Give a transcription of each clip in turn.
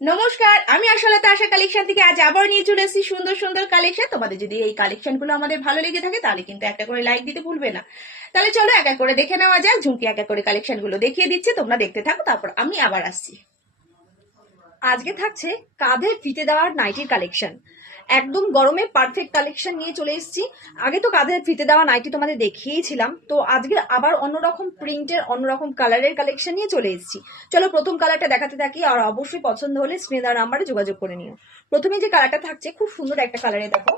নমস্কার, আমি আশালতা আশা কালেকশন থেকে আজ আবার নিয়ে চলে এসেছি সুন্দর সুন্দর কালেকশন। তোমাদের যদি এই কালেকশনগুলো আমাদের ভালো লেগে থাকে তাহলে কিন্তু একটা করে লাইক দিতে ভুলবে না। তাহলে চলো এক এক করে দেখে নেওয়া যাক। ঝুমকি এক এক করে কালেকশনগুলো দেখিয়ে দিচ্ছে, তোমরা দেখতে থাকো, তারপর আমি আবার আসছি। আজকে থাকছে কাঁধে ফিতে দেওয়ার নাইটির কালেকশন। একদম গরমে পারফেক্ট কালেকশন নিয়ে চলে এসেছি। আগে তো কাঁধে ফিতে দেওয়া নাইটি তোমাদের দেখিয়েছিলাম, তো আজকে আবার অন্যরকম প্রিন্টের অন্যরকম কালারের কালেকশন নিয়ে চলে এসেছি। চলো প্রথম কালারটা দেখাতে থাকি, আর অবশ্যই পছন্দ হলে স্ক্রিনে দেওয়া নাম্বারে যোগাযোগ করে নিও। প্রথমে যে কালারটা থাকছে খুব সুন্দর একটা কালারে, দেখো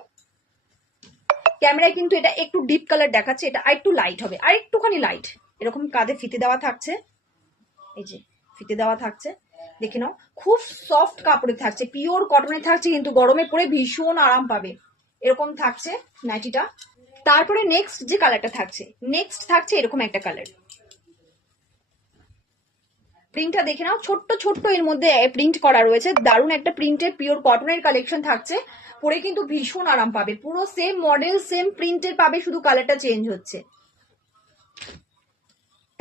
ক্যামেরায় কিন্তু এটা একটু ডিপ কালার দেখাচ্ছে, এটা আর একটু লাইট হবে, আর একটুখানি লাইট। এরকম কাঁধে ফিতে দেওয়া থাকছে, এই যে ফিতে দেওয়া থাকছে, দেখে নাও। খুব সফট কাপড়ে থাকছে, পিওর কটনে থাকছে, কিন্তু গরমে পরে ভীষণ আরাম পাবে। এরকম থাকছে নাইটিটা। তারপরে নেক্সট যে কালারটা থাকছে, নেক্সট থাকছে এরকম একটা কালার। প্রিন্টটা দেখে নাও, ছোট্ট ছোট্ট এর মধ্যে প্রিন্ট করা রয়েছে। দারুণ একটা প্রিন্টের পিওর কটনের কালেকশন থাকছে, পরে কিন্তু ভীষণ আরাম পাবে। পুরো সেম মডেল সেম প্রিন্টের পাবে, শুধু কালারটা চেঞ্জ হচ্ছে।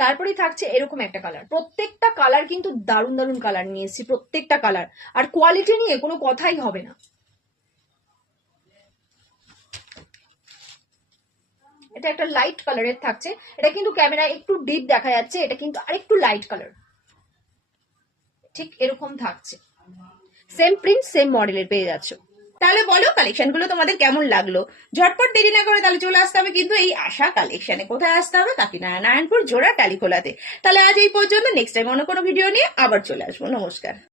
তারপরে থাকছে এরকম একটা কালার। প্রত্যেকটা কালার কিন্তু দারুণ দারুণ কালার নিয়ে এসেছি, প্রত্যেকটা কালার। আর কোয়ালিটি নিয়ে কোনো কথাই হবে না। এটা একটা লাইট কালারের থাকছে, এটা কিন্তু ক্যামেরায় একটু ডিপ দেখা যাচ্ছে, এটা কিন্তু আরেকটু লাইট কালার। ঠিক এরকম থাকছে, সেম প্রিন্ট সেম মডেলের পেয়ে যাচ্ছ। তাহলে বলো কালেকশনগুলো তোমাদের কেমন লাগলো। ঝটপট দেরি না করে তাহলে চলে আসতে হবে কিন্তু এই আশা কালেকশনে। কোথায় আসতে হবে? কাকিনাড়া নারায়ণপুর জোড়া টালিখোলাতে। তাহলে আজ এই পর্যন্ত, নেক্সট টাইম অন্য কোনো ভিডিও নিয়ে আবার চলে আসবো। নমস্কার।